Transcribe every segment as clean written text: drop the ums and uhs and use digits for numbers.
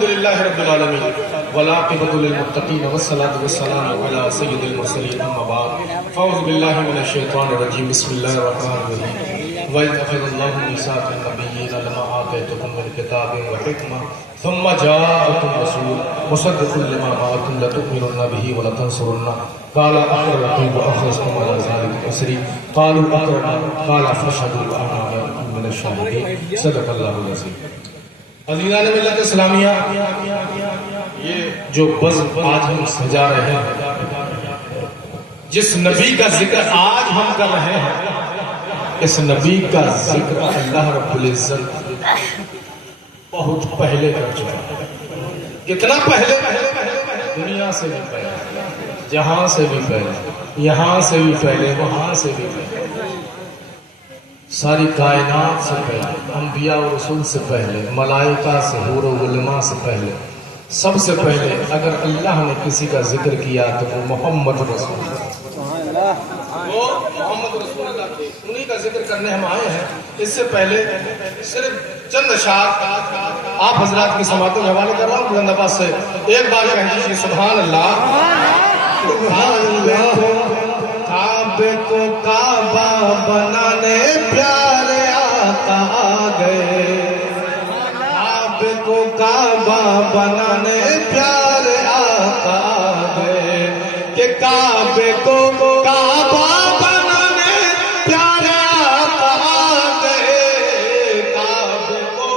الحمدللہ رب العالمین والعاقبۃ للمتقین والصلاة والسلام علی سید المرسلین اما بعد فاعوذ باللہ من الشیطان الرجیم بسم اللہ الرحمن الرحیم وَإِذْ أَخَذَ اللَّهُ مِيثَاقَ النَّبِيِّينَ لَمَا آتَيْتُكُم مِّن كِتَابٍ وَحِكْمَةٍ ثُمَّ جَاءَكُمْ رَسُولٌ مُصَدِّقٌ لِّمَا مَعَكُمْ لَتُؤْمِنُنَّ بِهِ وَلَتَنصُرُنَّهُ قَالَ أَقْرَرْتُمْ وَأَخْرَجْتُمْ عَلَىٰ ذَٰلِكَ إِصْرِي قَالُوا أَقْرَرْنَا قَالَ فَاشْهَدُوا وَأَنَا مَعَكُم مِّنَ الشَّاهِدِينَ صدق اللہ العظیم۔ عزیزان ملت اسلامیہ، یہ جو بزم آج ہم سجا رہے ہیں، جس نبی کا ذکر آج ہم کر رہے ہیں، اس نبی کا ذکر اللہ رب العزت بہت پہلے کر چکا ہے۔ کتنا پہلے؟ دنیا سے بھی پہلے، جہاں سے بھی پہلے، یہاں سے بھی پہلے، وہاں سے بھی پہلے، ساری کائنات سے پہلے، انبیاء و رسول سے پہلے، ملائکہ سے، حور و علماء سے پہلے، سب سے پہلے اگر اللہ نے کسی کا ذکر کیا تو وہ محمد رسول اللہ، وہ محمد رسول اللہ تھے، انہی کا ذکر کرنے ہم آئے ہیں۔ اس سے پہلے صرف چند اشعار آپ حضرات کی سماعتوں کے حوالے کر رہا ہوں بلند آواز سے، ایک بار کہہ دیجیے سبحان اللہ۔ کعبے کو کعبہ بنانے پیارے آقا آ گئے، کعبے کو کعبہ بنانے پیارے آقا آ گئے، کہ کعبے کو کعبہ بنانے پیارے آقا آ گئے، کعبے کو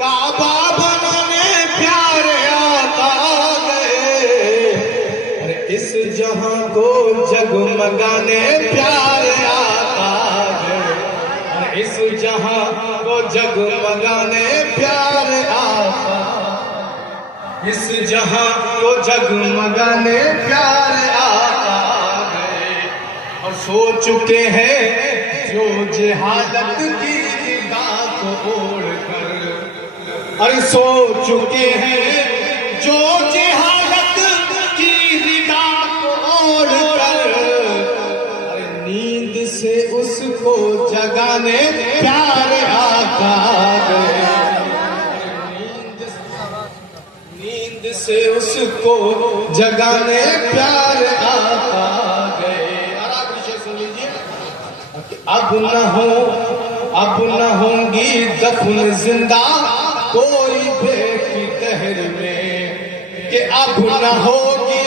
کعبہ بنانے پیارے آقا آ گئے، ارے اس جہاں کو جگمگانے پیارے آقا آ گئے، ارے اس جہاں کو جگمگانے پیارے آقا، اس جہاں کو جگمگانے پیارے آقا آ گئے، اور سو چکے ہیں جو جہالت کی ردا کو اوڑھ کر، اور سو چکے ہیں جو جہالت کی ردا کو اوڑھ کر، نیند سے اس کو جگانے پیارے آقا آ گئے، نیند سے اس کو جگانے پیارے آقا آ گئے۔ اور آخری شعر سن لیجیے، اب نہ ہوں گی دفن زندہ کوئی بے کی دہر میں، کہ اب نہ ہوگی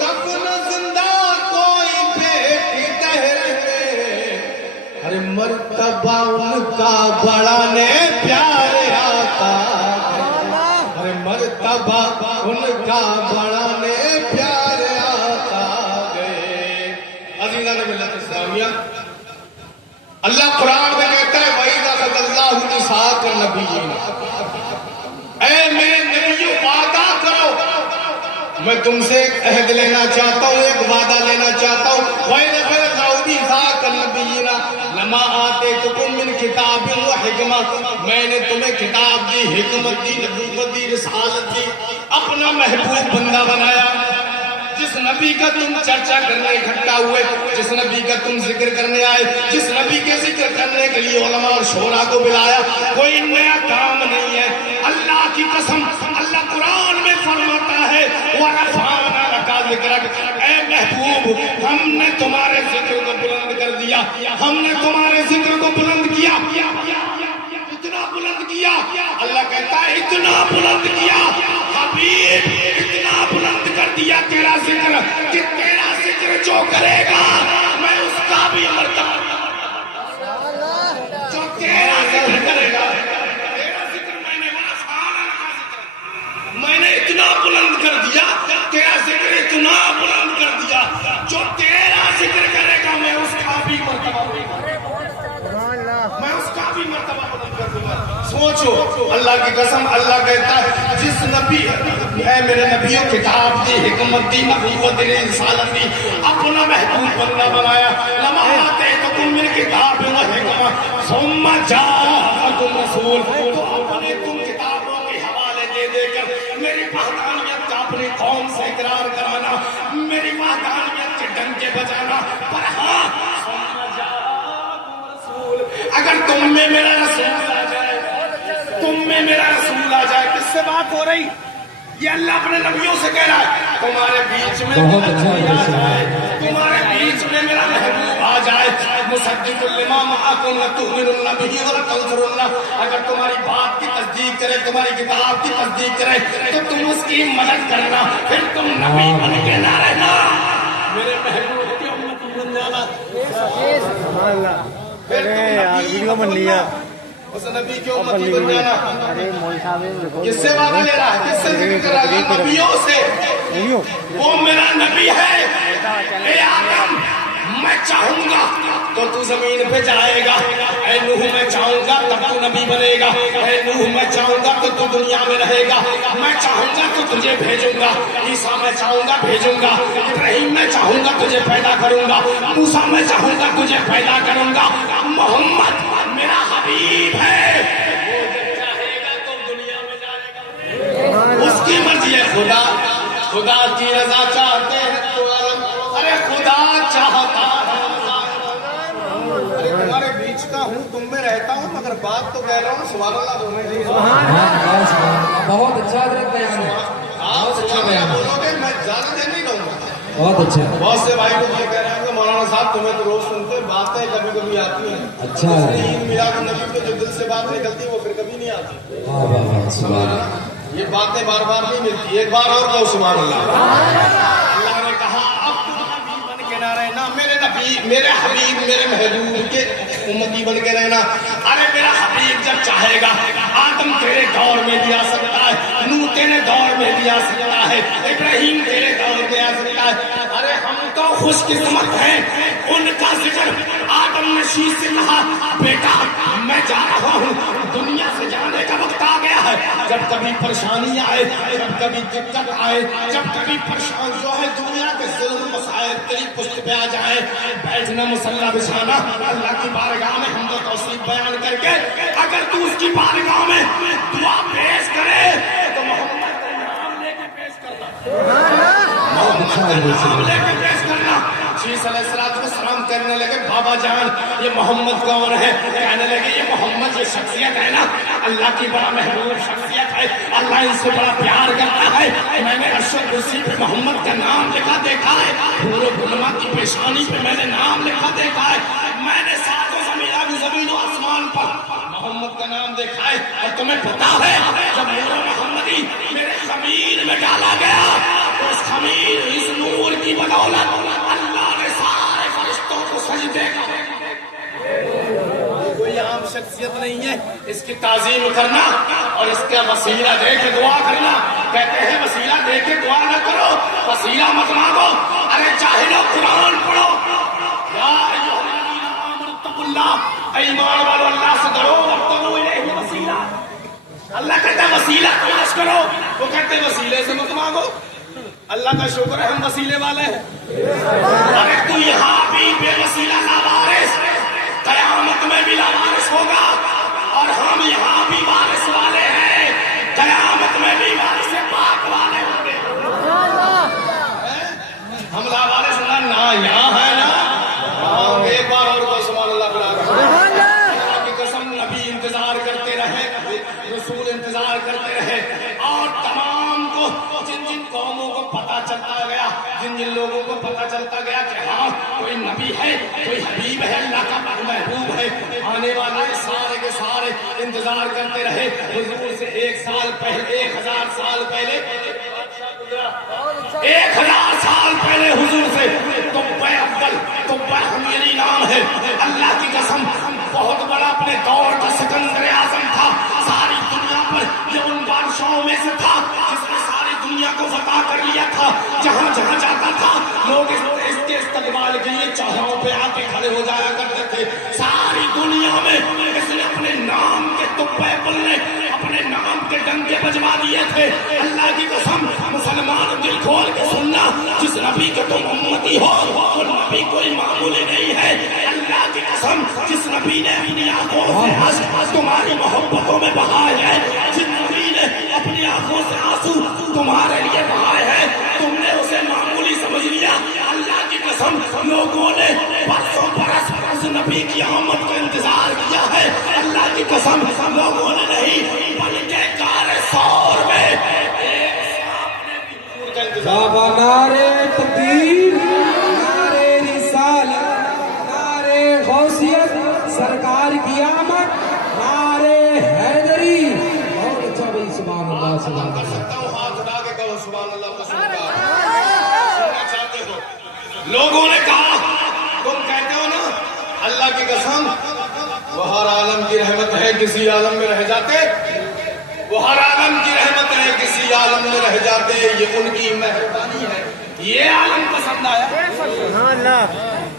دفن زندہ کوئی بے کی دہر میں، ارے مرتبہ ان کا بڑھانے پیارے آقا آ گئے، ارے مرتبہ ان کا بڑھانے پیارے آقا آ گئے۔ عزیزان ملت اسلامیہ، اللہ قرآن میں کہتا ہے وَإِذْ أَخَذَ اللَّهُ مِيثَاقَ النَّبِيِّينَ، اے میرے نبیوں وعدہ کرو، میں تم سے ایک عہد لینا چاہتا ہوں، ایک وعدہ لینا چاہتا ہوں۔ وَإِذْ أَخَذَ اللَّهُ مِيثَاقَ النَّبِيِّينَ لَمَا آتَيْتُكُم مِّن كِتَابٍ وَحِكْمَةٍ، میں نے تمہیں کتاب دی، حکمت دی، نبوت دی، رسالت دی، اپنا محبوب بندہ بنایا، جس نبی کا تم چرچا کرنے اکٹھا ہوئے، جس نبی کا تم ذکر کرنے آئے، جس نبی کے ذکر کرنے کے لیے علماء اور شورا کو بلایا، کوئی نیا کام نہیں ہے۔ اللہ کی قسم، اللہ قرآن میں فرماتا ہے وَرَفَعْنَا لَكَ ذِكْرَكَ، اے محبوب ہم نے تمہارے ذکر کو بلند کر دیا، ہم نے تمہارے ذکر کو بلند کیا، اتنا بلند کیا، اللہ کہتا ہے اتنا بلند کیا حبیب، اتنا بلند کر دیا تیرا ذکر کہ تیرا ذکر جو کرے گا میں اس کا بھی مرتبہ، جو تیرا ذکر کرے گا، تیرا ذکر میں نے میں نے اتنا بلند کر دیا، تیرا ذکر اتنا بلند کر دیا، جو تیرا ذکر کرے گا میں اس کا بھی مرتبہ، میں اس کا بھی مرتبہ بلند کر دوں گا۔ سوچو اللہ کی قسم، اللہ کہتا ہے جس نبی ہے میرے نبیوں کتاب دی، حکمت دی، نبوت دی، رسالت دی، اپنا محبوب بندہ بنایا، لما آتیتکم من کتاب و حکمت ثم جاءکم رسول، تو اپنے تم کتابوں کے حوالے دے دے کر میری وحدانیت کا اپنی قوم سے اقرار کرانا، میری وحدانیت کے ڈنکے بجانا، پر ہاں ثم جاءکم رسول، اگر تم میں میرا رسول آ جائے، تم میں میرا رسول آ جائے، کس سے بات ہو رہی؟ یہ اللہ اپنے نبیوں سے کہہ رہا ہے تمہارے بیچ میں بہت اچھا تمہارے بیچ میں میرا محبوب آ جائے مصدق لما معکم لتؤمنن بہ ولتنصرن، اگر تمہاری بات کی تصدیق کرے تمہاری کتاب کی تصدیق کرے تو تم اس کی مدد کرنا، پھر تم نبی بن کے نہ رہنا، میرے محبوب کی امت بن جانا، پھر تم نبی اس نبی کی امتی بن جانا۔ کس سے وعدہ لے رہا ہے؟ کس سے ذکر کر رہا ہے؟ نبیوں سے۔ وہ میرا نبی ہے، اے آدم میں چاہوں گا تو تو زمین پہ جائے گا، اے نوح میں چاہوں گا تب تو نبی بنے گا، اے نوح میں چاہوں گا تو تو دنیا میں رہے گا، میں چاہوں گا تو تجھے بھیجوں گا، عیسیٰ میں چاہوں گا بھیجوں گا، ابراہیم میں چاہوں گا تجھے پیدا کروں گا، موسیٰ میں چاہوں گا تجھے پیدا کروں گا، محمد میرا حبیب ہے، وہ جب چاہے گا تو دنیا میں جائے گا، اس کی مرضی ہے۔ خدا کی رضا چاہتے ہیں تو ارے خدا چاہتا ہے، ارے تمہارے بیچ کا ہوں، تم میں رہتا ہوں، مگر بات تو کہہ رہا ہوں، سبحان اللہ بولنے کی، بہت اچھا بیان ہے، آپ سبحان اللہ بولو گے میں زیادہ دیر نہیں رہوں گا۔ بہت اچھا۔ بہت سے بھائی کو یہ کہہ رہے ہیں کہ مولانا صاحب تمہیں تو روز سنتے، باتیں کبھی کبھی آتی ہیں، اچھا عید میلاد النبی پہ جو دل سے بات نکلتی وہ پھر کبھی نہیں آتی، واہ واہ واہ، سبحان اللہ۔ یہ باتیں بار بار نہیں ملتی، ایک بار اور کہو سبحان اللہ۔ اللہ نے کہا اب تم نبی بن کے نہ رہنا، میرے نبی میرے حبیب میرے محبوب کے امتی بن کے رہنا، ارے میرا حبیب جب چاہے گا آدم تیرے دور میں بھی آ سکتا ہے، نوح تیرے دور میں بھی آ سکتا ہے، ابراہیم تیرے دور میں آ سکتا ہے، ارے ہم تو خوش قسمت ہیں، ان کا ذکر آدم نے شیش سے کہا بیٹا میں جا رہا ہوں، دنیا سے جانے کا وقت آ گیا ہے، جب کبھی پریشانی آئے، جب کبھی دقت آئے، جب کبھی پریشان جو ہے دنیا کے ظلم مسائل تیری پشت پہ آ جائے، بیٹھنا مصلی بچھانا، اللہ کی بارگاہ میں حمد و توصیف بیان کر کے اگر تو اس کی بارگاہ میں دعا پیش کرے تو محمد کا نام لے کے پیش کرنا، محمد کا نام لے کے پیش کرنا۔ شیخ علیہ السلام کہنے لگے بابا جان یہ محمد کون ہے؟ کہنے لگے یہ محمد یہ شخصیت ہے نا، اللہ کی بڑا محبوب شخصیت ہے، اللہ ان سے بڑا پیار کرتا ہے، میں نے عرش کرسی پہ محمد کا نام لکھا دیکھا ہے، پورے علماء کی پیشانی پہ میں نے نام لکھا دیکھا ہے، میں نے ساتوں زمین و آسمان پر محمد کا نام دیکھا ہے، اور تمہیں پتا ہے جب نور محمدی میرے خمیر میں ڈالا گیا تو اس خمیر اس نور کی بدولت اللہ نے سارے فرشتوں کو سجدے کا، کوئی عام شخصیت نہیں ہے، اس کی تعظیم کرنا اور اس کا وسیلہ دے کے دعا کرنا، کہتے ہیں وسیلہ دے کے دعا نہ کرو، وسیلہ مت مانگو، ارے جاہلو قرآن پڑھو، یا ایھا الذین آمنوا اتقوا اللہ، ایمان والو اللہ سے ڈرو، وابتغوا الیہ وسیلہ، اللہ کہتا ہے وسیلہ تلاش کرو، وہ کہتے ہیں وسیلے سے مت مانگو، اللہ کا شکر ہے ہم وسیلے والے ہیں، ارے تو یہاں بھی بے وسیلہ لاوارث، قیامت میں بھی لاوارث ہوگا، اور ہم یہاں بھی وارث والے ہیں، قیامت میں بھی وارث پاک والے ہوں گے، ہم لاوارث نہ یہاں ہے نا، ایک بار اور کو سبحان اللہ بلا اللہ کی قسم، نبی انتظار کرتے رہے، رسول انتظار کرتے رہے، اور تمام کو جن جن قوموں کو پتا چلتا گیا، جن جن لوگوں کو پتا چلتا گیا کہ ہاں کوئی نبی ہے، کوئی حبیب ہے، اللہ کا محبوب ہے، آنے والے سارے کے سارے انتظار کرتے رہے، حضور سے 1 سال پہلے 1000 سال پہلے 1000 سال پہلے حضور سے طب اول طب حمیری نام ہے، اللہ کی قسم بہت بڑا اپنے دور کا سکندر اعظم تھا، ساری دنیا پر یہ ان بادشاہوں میں سے تھا جس نے ساری دنیا کو فتح کر لیا تھا، جہاں جہاں جاتا تھا لوگ اس کے استقبال کے لیے چوہوں پہ آ کے کھڑے ہو جایا کرتے تھے، ساری دنیا میں اس نے اپنے نام کے طب اول نے اپنے نام کے ڈنکے بجوا دیے تھے، اللہ کی قسم مسلمان دل کھول کے سننا، جس نبی کے تم امتی ہو وہ نبی کوئی معمولی نہیں ہے، اللہ کی قسم جس نبی نے اپنی آنکھوں سے آنسو تمہاری محبتوں میں بہائے ہیں، جس نبی نے اپنی آنکھوں سے آنسو تمہارے لیے بہائے ہیں، تم نے اسے معمولی سمجھ لیا، اللہ کی قسم لوگوں نے برسوں برس نبی کی آمد کا انتظار کیا ہے، اللہ کی قسم لوگوں نے نہیں بلکہ کار سور میں 1 اللہ سبحان کر اللہ سکتا ہوں ہاتھ اٹھا کے کہو سبحان اللہ تو سننا چاہتے ہو؟ لوگوں نے کہا تم کہتے ہو نا اللہ کی قسم وہ ہر عالم کی رحمت ہے کسی عالم میں رہ جاتے، وہ ہر عالم کی رحمت ہے کسی عالم میں رہ جاتے، یہ ان کی مہربانی ہے، یہ عالم پسند آیا۔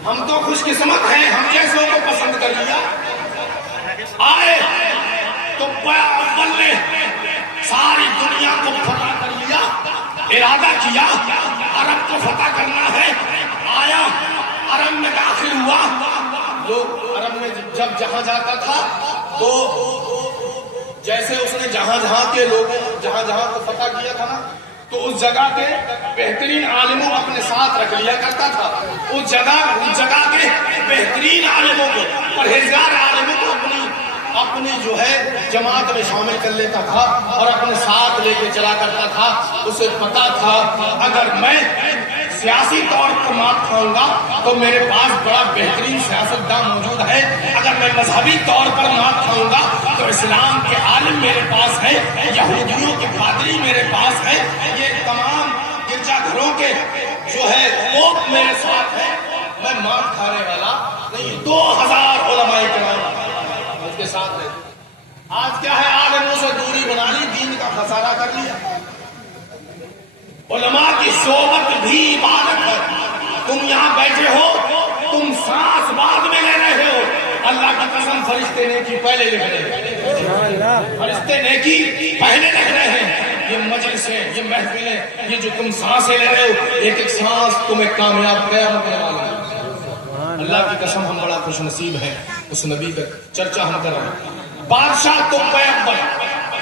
ہم تو خوش قسمت ہیں، ہم جیسوں کو پسند کر لیا۔ آئے تو اول نے ساری دنیا کو فتح کر لیا، ارادہ کیا عرب کو فتح کرنا ہے، آیا عرب میں داخل ہوا۔ لوگ عرب میں جب جہاں جاتا تھا تو جیسے اس نے جہاں جہاں کے لوگوں جہاں جہاں کو فتح کیا تھا نا، تو اس جگہ کے بہترین عالموں کو اپنے ساتھ رکھ لیا کرتا تھا، اس جگہ کے بہترین عالموں کو، پرہیزگار عالموں کو اپنی جو ہے جماعت میں شامل کر لیتا تھا اور اپنے ساتھ لے کے چلا کرتا تھا۔ اسے پتا تھا اگر میں سیاسی طور پر مات کھاؤں گا تو میرے پاس بڑا بہترین سیاستداں موجود ہے، اگر میں مذہبی طور پر مات کھاؤں گا تو اسلام کے عالم میرے پاس ہے، یہودیوں کے پادری میرے پاس ہے، یہ تمام گرجا گھروں کے جو ہے پوپ میرے ساتھ ہے، میں مات کھانے والا نہیں۔ 2000 علماء کرام اس کے ساتھ ہے۔ آج کیا ہے، عالموں سے دوری بنا لی، دین کا خسارہ کر لیا۔ علماء کی صحبت بھی عبادت ہے۔ تم یہاں بیٹھے ہو، تم سانس بعد میں لے رہے ہو، اللہ کی قسم فرشتے نیکی پہلے لکھ رہے ہیں، فرشتے نیکی پہلے لکھ رہے ہیں۔ یہ مجلسیں، یہ محفلیں، یہ جو تم سانسیں لے رہے ہو، ایک ایک سانس تمہیں کامیاب قیامت میں والا ہے۔ اللہ کی قسم ہم بڑا خوش نصیب ہیں، اس نبی کا چرچا ہم کر رہے ہیں۔ بادشاہ تو پیغمبر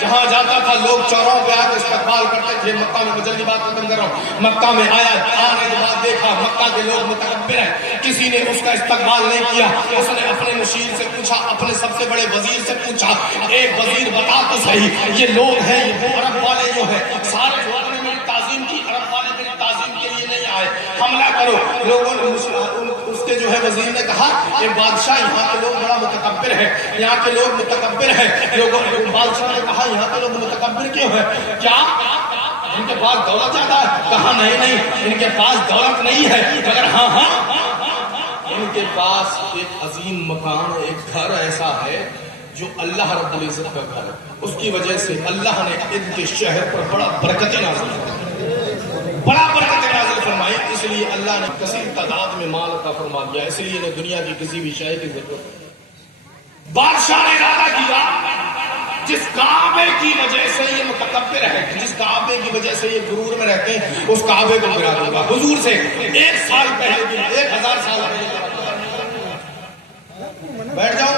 جہاں جاتا تھا لوگ چوراہوں پہ آ کے استقبال کرتے تھے۔ مکہ میں جلدی بات ختم کر رہا ہوں، مکہ میں آیا، آنے کے بعد دیکھا مکہ کے لوگ متکبر ہیں، کسی نے اس کا استقبال نہیں کیا۔ اس نے اپنے مشیر سے پوچھا، اپنے سب سے بڑے وزیر سے پوچھا، ایک وزیر بتا تو صحیح یہ لوگ ہیں، یہ وہ عرب والے جو ہیں سارے جو نے میری تعظیم کی، عرب والے میری تعظیم کے لیے نہیں آئے، حملہ کرو۔ لوگوں نے اس کے جو ہے وزیر نے کہا یہ بادشاہ یہاں کے لوگ بڑا متکبر ہے، یہاں کے لوگ متکبر ہیں۔ لوگوں بادشاہ نے کہا یہاں کے لوگ متکبر کیوں ہیں؟ کیا ان کے پاس دولت زیادہ ہے؟ کہا نہیں، ان کے پاس دولت نہیں ہے، مگر ہاں ان کے پاس ایک عظیم مکان، ایک گھر ایسا ہے جو اللہ رب العزت کا گھر ہے، اس کی وجہ سے اللہ نے ان کے شہر پر بڑا برکت نازل فرمائی، اس لیے اللہ نے کثیر تعداد میں مال عطا فرما دیا، اس لیے انہیں دنیا کی کسی بھی شے کی ضرورت نہیں۔ بادشاہ نے ارادہ کیا جس کعبے کی وجہ سے یہ متکبر ہے، جس کعبے کی وجہ سے یہ غرور میں رہتے ہیں، اس کعبے کو گرا دوں گا۔ حضور سے 1 سال پہلے، 1000 سال پہلے بیٹھ جاؤ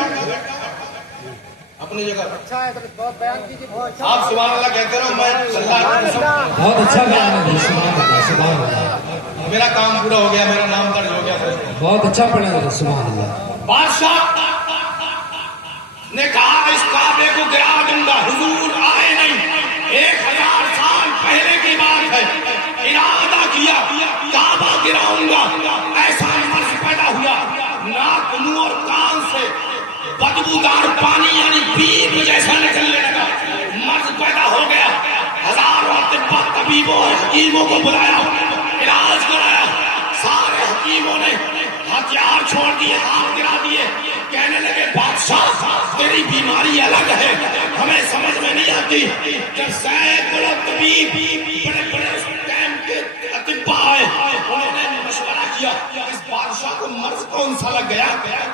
اپنی جگہ۔ آپ سبحان اللہ کہتے رہو، میں بہت اچھا بیان ہے، سبحان اللہ سبحان اللہ، میرا کام پورا ہو گیا، میرا نام درج ہو گیا۔ بہت اچھا پڑھا، سبحان اللہ۔ بادشاہ نے کہا اس کعبے کو گرا دوں گا۔ حضور آئے نہیں، 1000 سال پہلے کی بات ہے، ارادہ کیا کعبہ گراؤں گا، ایسا مرض پیدا ہوا، ناک منہ اور کان سے بدبودار پانی یعنی پیپ جیسا نکلنے لگا، مرض پیدا ہو گیا۔ ہزاروں طبیبوں اور حکیموں کو بلایا، علاج کرایا، سارے حکیموں نے ہتھیار چھوڑ دیے، ہاتھ گرا دیے، کہنے لگے بادشاہ تیری بیماری الگ ہے، ہمیں سمجھ میں نہیں آتی۔ جب سینکڑوں طبیب بڑے بڑے اس ٹائم کے اطباء آئے، انہوں نے مشورہ کیا اس بادشاہ کو مرض کون سا لگ گیا،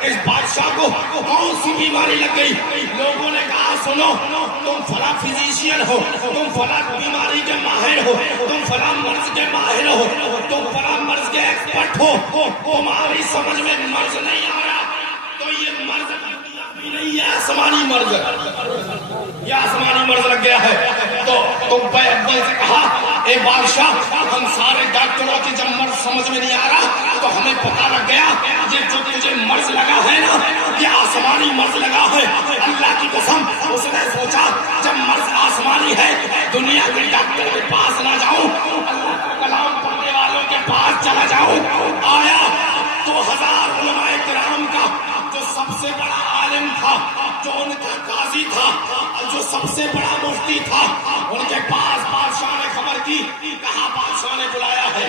اس بادشاہ کو کون سی بیماری لگ گئی۔ لوگوں نے کہا سنو، تم فلاں فزیشین ہو، تم فلاں بیماری کے ماہر ہو، تم فلاں مرض کے ماہر ہو، تم فلاں مرض کے ایکسپرٹ ہو، تمہاری سمجھ میں مرض نہیں آ رہا تو یہ مرض نہیں، یہ آسمانی مرض، یہ آسمانی مرض لگ گیا ہے۔ تو تم پیغمبر سے کہا اے بادشاہ ہم سارے ڈاکٹروں کی جب مرض سمجھ میں نہیں آ رہا تو ہمیں پتا لگ گیا یہ جو تجھے مرض لگا ہے نا یہ آسمانی مرض لگا ہے۔ اللہ کی قسم اس نے سوچا جب مرض آسمانی ہے دنیا کے ڈاکٹر کے پاس نہ جاؤں، اللہ کا کلام پڑھنے والوں کے پاس چلا جاؤں۔ آیا 2000 علماء کرام کا جو سب سے بڑا عالم تھا، جو ان کا قاضی قاضی تھا جو سب سے بڑا مفتی تھا، ان کے پاس بادشاہ نے خبر کی، کہا بادشاہ نے بلایا ہے،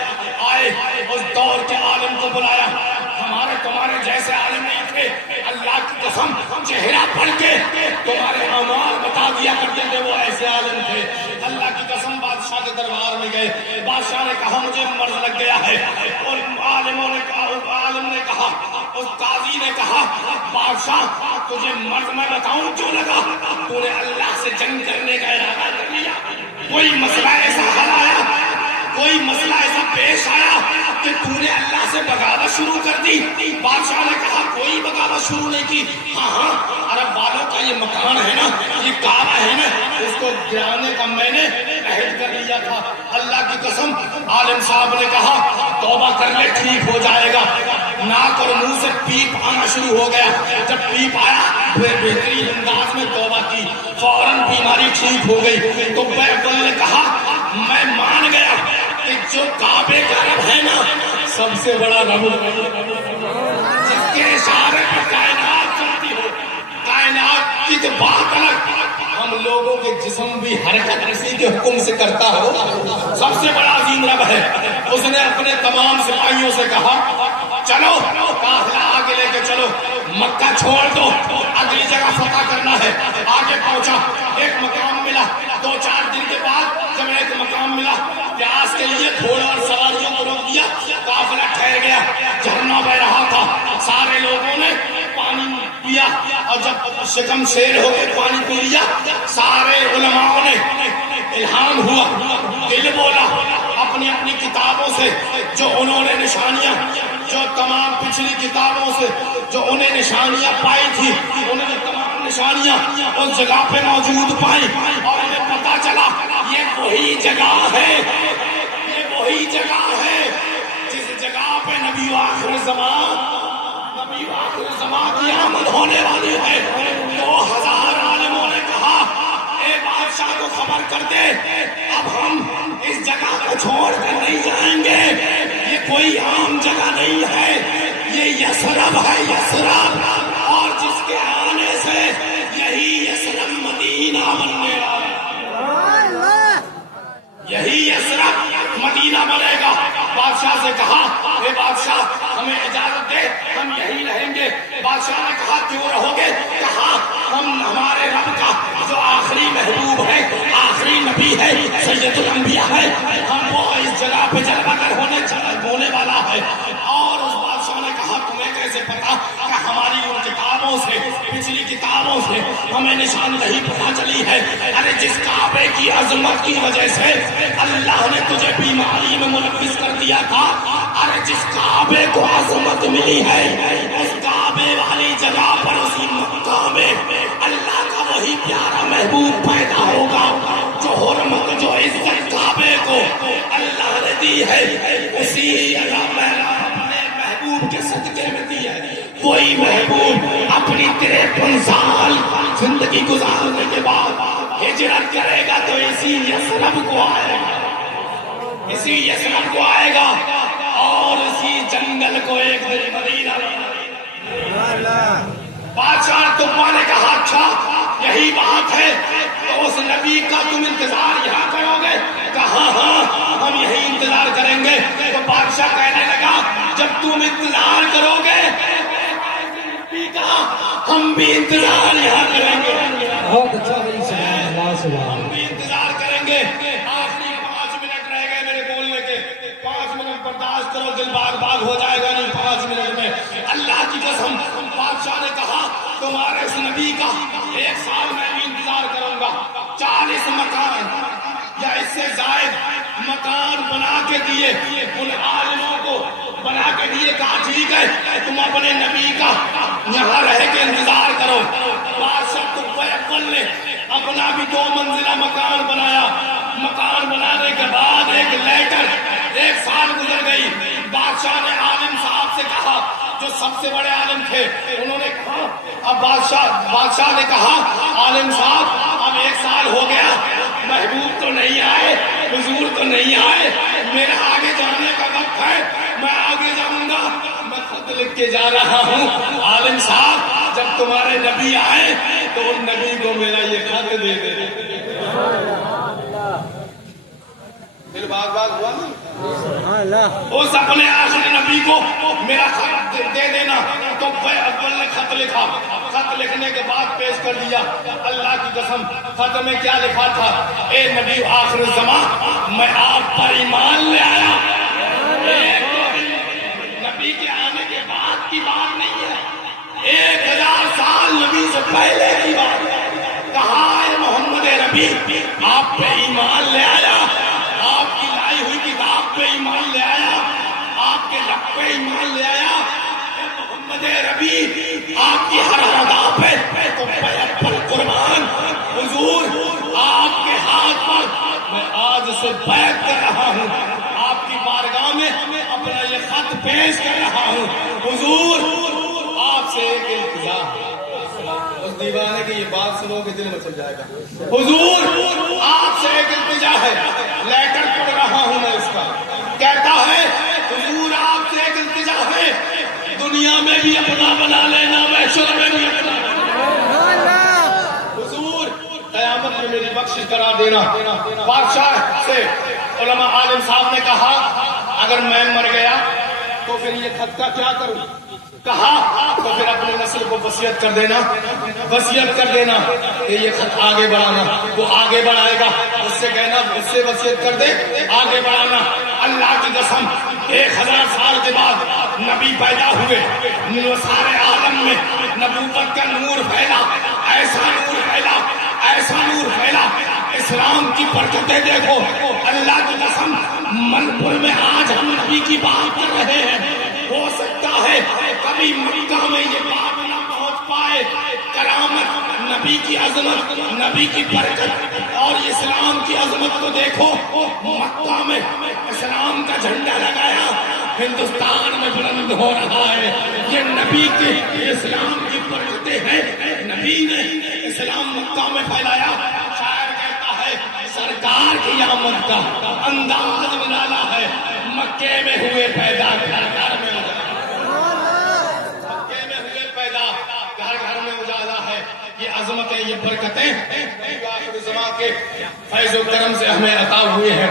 آئے اس دور کے عالم کو بلایا، ہمارے تمہارے جیسے عالم نہیں تھے، اللہ کی قسم چہرہ پڑھ کے تمہارے اعمال بتا دیا کرتے تھے، وہ ایسے عالم تھے، اللہ کی قسم بادشاہ کے دربار میں گئے، بادشاہ نے کہا مجھے مرض لگ گیا ہے، اور عالم نے کہا، اس قاضی نے کہا بادشاہ تجھے مرض میں بتاؤں کیوں لگا، تو نے اللہ سے جنگ کرنے کا ارادہ کر لیا، کوئی مسئلہ ایسا حل آیا، کوئی مسئلہ ایسا پیش آیا کہ تو نے اللہ سے بغاوت شروع کر دی، بادشاہ نے کہا کوئی بغاوت شروع نہیں کی، ہاں عرب والوں کا یہ مکان ہے نا، یہ کعبہ ہے نا، اس کو گرانے کا میں نے عہد کر لیا تھا، اللہ کی قسم عالم صاحب نے کہا توبہ کر لے ٹھیک ہو جائے گا، ناک اور منہ سے پیپ آنا شروع ہو گیا، جب پیپ آیا پھر بہترین انداز میں توبہ کی، فوراً بیماری ٹھیک ہو گئی، تو بیربل نے کہا میں مان گیا کہ جو کعبے کا رب ہے نا سب سے بڑا رب، جس کے اشارے پر کائنات چلتی ہو، کائنات کی تو بات الگ، ہم لوگوں کے جسم بھی حرکت اسی کے حکم سے کرتا ہو، سب سے بڑا عظیم رب ہے، اس نے اپنے تمام سپاہیوں سے کہا چلو قافلہ آگے لے کے چلو، مکہ چھوڑ دو، اگلی جگہ فتح کرنا ہے، آگے پہنچا، ایک مقام ملا، 2-4 دن کے بعد جب ایک مقام ملا، پیاس کے لیے گھوڑوں اور سواریوں کو روک دیا، قافلہ ٹھہر گیا، جھرنا بہ رہا تھا، سارے لوگوں نے پانی پیا، اور جب شکم شیر ہو کے پانی پی لیا، سارے علماء نے الہام ہوا، دل بولا اپنی اپنی کتابوں سے جو انہوں نے نشانیاں، جو تمام پچھلی کتابوں سے جو انہیں نشانیاں پائی تھی، انہوں نے تمام نشانیاں اس جگہ پہ موجود پائی، اور انہیں پتا چلا یہ وہی جگہ ہے، یہ وہی جگہ ہے جس جگہ پہ نبی آخر زمان کی آمد ہونے والی ہے، 2000 عالموں نے کہا اے بادشاہ کو خبر کر دے، اب ہم اس جگہ کو چھوڑ کر نہیں جائیں گے، یہ کوئی عام جگہ نہیں ہے، یہ یثرب ہے، یثرب، اور جس کے آنے سے یہی یثرب مدینہ بننے والا، یہی یثرب مدینہ بنے گا، بادشاہ سے کہا اے بادشاہ ہمیں اجازت دے، ہم یہی رہیں گے، بادشاہ نے کہا کیوں رہو گے، کہا ہم ہمارے رب کا جو آخری محبوب ہے، آخری نبی ہے، سید الانبیاء ہے، ہم وہ اس جگہ پہ جلوہ گر ہونے والا ہے، اور اس بادشاہ نے کہا تمہیں کیسے پتا کہ ہماری ان کتابوں سے، پچھلی کتابوں سے ہمیں نشاندہی پتا چلی ہے، ارے جس کعبے کی عظمت کی وجہ سے اللہ نے تجھے بیماری میں ملوث کر دیا تھا، ارے جس کعبے کو عظمت ملی ہے، اس کعبے والی جگہ پر اسی مکہ میں اللہ کا وہی پیارا محبوب پیدا ہوگا، جو حرمت، جو عزت کعبے کو اللہ نے دی ہے، اسی اپنے محبوب کے صدقے میں دی ہے، وہی محبوب اپنی 53 سال زندگی گزارنے کے بعد ہجرت کرے گا تو اسی یثرب کو آئے گا، اسی یثرب کو آئے گا، اور اسی جنگل کو ایک دن مدینہ بادشاہ تمہا نے کہا اچھا یہی بات ہے تو اس نبی کا تم انتظار یہاں کرو گے، کہا ہاں ہم یہی انتظار کریں گے، تو بادشاہ کہنے لگا جب تم انتظار کرو گے نبی کا ہم بھی انتظار یہاں کریں گے، بہت اچھا بھائی، سبحان اللہ، سبحان ہم بھی انتظار کریں گے، آخری 5 منٹ رہ گئے میرے بولنے کے، 5 منٹ برداشت کرو، دل باغ باغ ہو جائے گا نہیں 5 منٹ میں، اللہ کی قسم بادشاہ نے کہا تمہارے اس نبی کا 1 سال میں بھی انتظار کروں گا، 40 مکان یا اس سے زائد مکان بنا کے دیے، ان عالموں کو بنا کے دیے، کہا ٹھیک ہے تم اپنے نبی کا یہاں رہ کے انتظار کرو، بادشاہ بیربل نے اپنا بھی 2 منزلہ مکان بنایا، مکان بنانے کے بعد ایک لیٹر 1 سال گزر گئی، بادشاہ نے عالم صاحب سے کہا جو سب سے بڑے عالم تھے، انہوں نے کہا اب بادشاہ نے کہا عالم صاحب اب 1 سال ہو گیا، محبوب تو نہیں آئے، حضور تو نہیں آئے، میرا آگے جانے کا وقت ہے، میں آگے جاؤں گا، میں خط لکھ کے جا رہا ہوں، عالم صاحب جب تمہارے نبی آئے تو ان نبی کو میرا یہ خط دے دے. پھر باغ ہوا نا اس اپنے آخری نبی کو میرا خط دے دینا. تو اکبر نے خط لکھا. خط لکھنے کے بعد پیش کر دیا. اللہ کی قسم خط میں کیا لکھا تھا؟ اے نبی آخر الزمان میں آپ پر ایمان لے آیا. نبی کے آنے کے بعد کی بات نہیں ہے, 1000 سال نبی سے پہلے کی بات. کہا اے محمد ربی آپ پہ ایمان لے آیا, آپ کی لائی ہوئی کتاب پہ ایمان لے آیا, آپ کے لب پہ ایمان لے آیا. محمد ربی آپ کی ہر ادا پہ تو پر قربان حضور آپ کے ہاتھ پر میں آج سے بیعت کر رہا ہوں. آپ کی بارگاہ میں اپنا یہ خط پیش کر رہا ہوں. حضور آپ سے ایک التجا, اس دیوانے کی یہ بات سنو کہ دل میں چل جائے گا. حضور آپ سے ایک التجا ہے, لیٹر پڑھ رہا ہوں میں اس کا. کہتا ہے حضور آپ سے ایک التجا ہے, دنیا میں بھی اپنا بنا لینا, محشر میں بھی اپنا. حضور قیامت میں میری بخشش کرا دینا. بادشاہ سے علماء عالم صاحب نے کہا اگر میں مر گیا تو پھر یہ خط کا کیا کروں؟ کہا تو پھر اپنے نسل کو وصیت کر دینا, وصیت کر دینا کہ یہ خط آگے بڑھانا. وہ آگے بڑھائے گا, اس سے کہنا اس سے وصیت کر دے آگے بڑھانا. اللہ کی قسم 1000 سال کے بعد نبی پیدا ہوئے, سارے عالم میں نبوت کا نور پھیلا, ایسا نور پھیلا, ایسا نور پھیلا. اسلام کی برکتیں دیکھو. اللہ کی قسم منپور میں آج ہم نبی کی بات کر رہے ہیں. ہو سکتا ہے کبھی مکہ میں یہ بات نہ پہنچ پائے. کرامت, نبی کی عظمت, نبی کی برکت اور اسلام کی عظمت کو دیکھو. مکہ میں اسلام کا جھنڈا لگایا, ہندوستان میں بلند ہو رہا ہے. یہ نبی کے اسلام کی برکتیں ہیں. نبی نے اسلام مکہ میں پھیلایا. شاعر کہتا ہے سرکار کی آمد کا انداز نرالا ہے, مکے میں ہوئے پیدا گھر گھر میں, مکے میں ہوئے پیدا گھر گھر میں اجالا ہے. یہ عظمتیں, یہ برکتیں آخر زمان کے فیض و کرم سے ہمیں عطا ہوئے ہیں.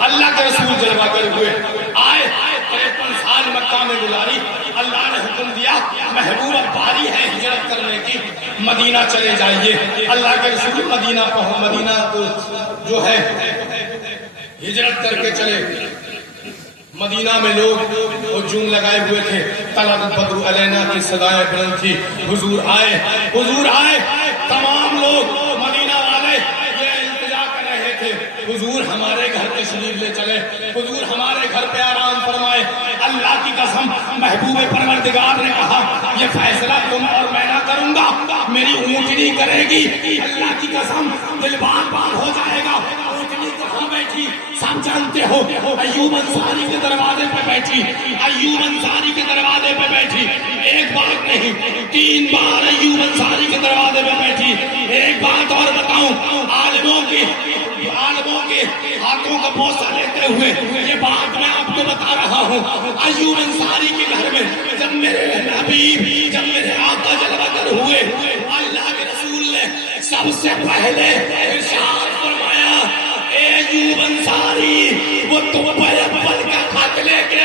اللہ کے رسول جلوہ گر ہوئے, آئے 53 سال مکہ میں گزاری. اللہ نے حکم دیا محبوب باری ہے ہجرت کرنے کی, مدینہ چلے جائیے. اللہ کے رسول مدینہ مدینہ جو ہے ہجرت کر کے چلے. مدینہ میں لوگ ہجوم لگائے ہوئے تھے, طلعت بدر علینا کی صدائیں بلند تھی. حضور آئے, حضور آئے. تمام لوگ مدینہ والے یہ التجا کر رہے تھے حضور ہمارے گھر تشریف لے چلے, حضور ہمارے گھر پہ آرام فرمائے. اللہ کی قسم محبوب پروردگار نے کہا یہ فیصلہ تم اور میں نہ کروں گا, میری اونٹنی کرے گی. اللہ کی قسم دل بار بار ہو جائے گا. اونٹنی کہاں بیٹھی سب جانتے ہو, ایوب انصاری کے دروازے پہ بیٹھی, ایوب انصاری کے دروازے پہ بیٹھی. ایک بات نہیں 3 بار ایوب انصاری کے دروازے پہ بیٹھی. ایک بات اور بتاؤں, عالموں کے ہاتھوں کا بوسہ لیتے ہوئے یہ بات میں آپ کو بتا رہا ہوں. ایوب انصاری کے گھر میں جب میرے حبیب, جب میرے آقا جلوہ گر ہوئے, اللہ کے رسول نے سب سے پہلے ارشاد فرمایا اے ایوب انصاری وہ تبے اپل کا خط لے کے,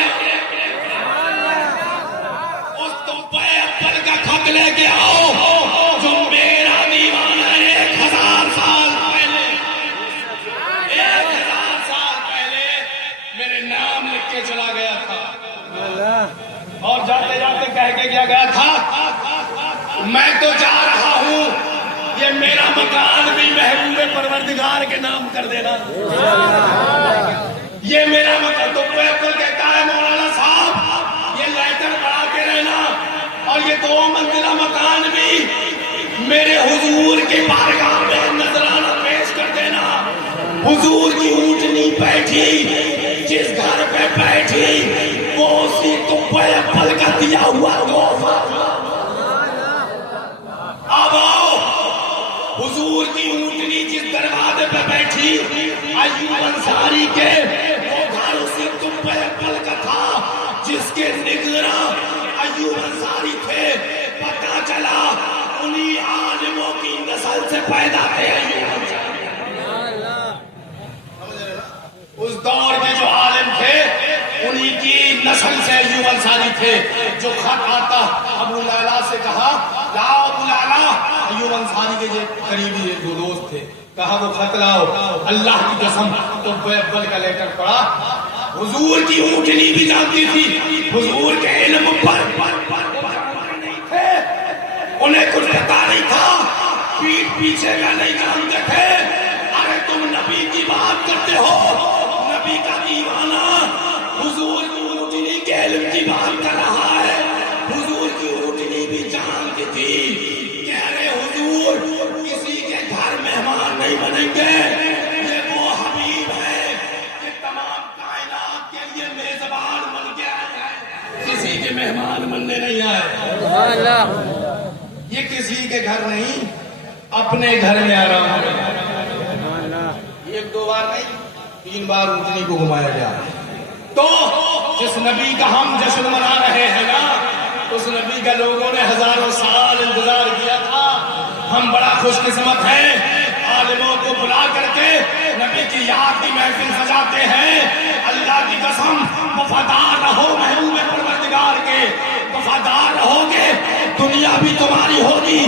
اس تبے اپل کا خط لے کے آؤ جو میرا دیوانہ 1000 سال پہلے, 1000 سال پہلے میرے نام لکھ کے چلا گیا تھا. اور جاتے جاتے کہہ کے کیا گیا تھا میں تو جا رہا ہوں, یہ میرا مکان بھی محبوب پروردگار کے نام کر دینا. یہ میرا مکان, تو کہتا ہے مولانا صاحب یہ لیٹر بڑھا کے رہنا, اور یہ 2 منزلہ مکان بھی میرے حضور کی بارگاہ میں نذرانہ پیش کر دینا. حضور کی اونٹنی بیٹھی, جس گھر پہ بیٹھی وہ اسی تبے اپل کا دیا ہوا تحفہ. اب آؤ, حضور کی اونٹنی جس دروازے پہ بیٹھی ایوب انصاری کے, وہ گھر اسی تبے اپل کا تھا جس کے نگراں ایوب انصاری تھے. پتہ چلا انہی عالموں کی پیدا تھے ایوب انصاری۔ اس دور کے جو عالم تھے انہی کی نسل سے ایوب انصاری تھے۔ جو خط آتا ابو لعلا سے کہا لاؤ ابو لعلا، ایوب انصاری کے جو قریبی جو دوست تھے، کہا وہ خط لاؤ، اللہ کی قسم۔ تو بیبل کا لیٹر پڑا، حضور کی اونٹنی بھی جانتی تھی، حضور کے علم پر نہیں تھے، انہیں کچھ پتا نہیں تھا، پیٹ پیچھے کا نہیں جانتے تھے۔ ارے تم نبی کی بات کرتے ہو، نبی کا دیوانہ حضور کی اونٹنی کے علم کی بات کر رہا ہے۔ حضور کی اونٹنی بھی جانتی تھی، کہہ رہے حضور کسی کے گھر مہمان نہیں بنیں گے، یہ وہ حبیب ہے کہ تمام کائنات کے لیے میزبان بن کے آئے ہیں، کسی کے مہمان بننے نہیں آئے۔ یہ کسی کے گھر نہیں، اپنے گھر میں آرام ہے۔ ایک دو بار نہیں، 3 بار اونٹنی کو گھمایا گیا۔ تو جس نبی کا ہم جشن منا رہے ہیں نا، اس نبی کا لوگوں نے ہزاروں سال انتظار کیا تھا۔ ہم بڑا خوش قسمت ہیں، عالموں کو بلا کر کے نبی کی یاد کی محفل سجاتے ہیں۔ اللہ کی قسم وفادار رہو محبوب پروردگار کے، وفادار رہو گے دنیا بھی تمہاری ہوگی،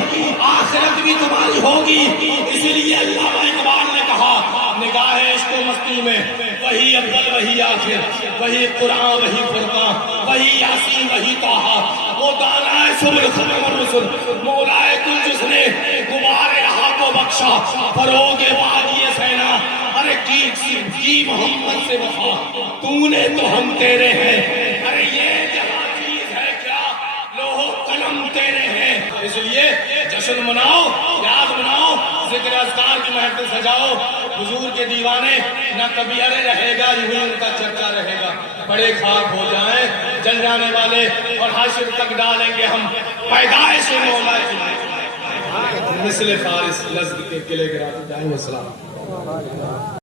آخرت بھی تمہاری ہوگی۔ اسی لیے علامہ اقبال نے کہا نگاہ عشق و مستی میں وہی افضل وہی آخر، وہی قرآن وہی فرقان، وہی یاسین وہی طٰہٰ، وہ دانائے صبر ختم الرسل مولائے کل جس نے غبار رہا کو بخشا فروغ وادی سینا۔ ارے کی محمد سے وفا، تو نے تو ہم تیرے ہیں۔ ارے یہ جہاں چیز ہے کیا، لوہ قلم تیرے ہیں۔ اس لیے جشن مناؤ، یاد مناؤ، ذکر اذکار کی محفل سجاؤ۔ حضور کے دیوانے نہ کبھی ارے رہے گا، یوں ان کا چرچا رہے گا۔ بڑے خاک ہو جائیں جل جانے والے، اور حشر تک ڈالیں گے ہم پیدائش مولا کی مثل فارس لزد کے قلعے گراتے جائیں۔ السلام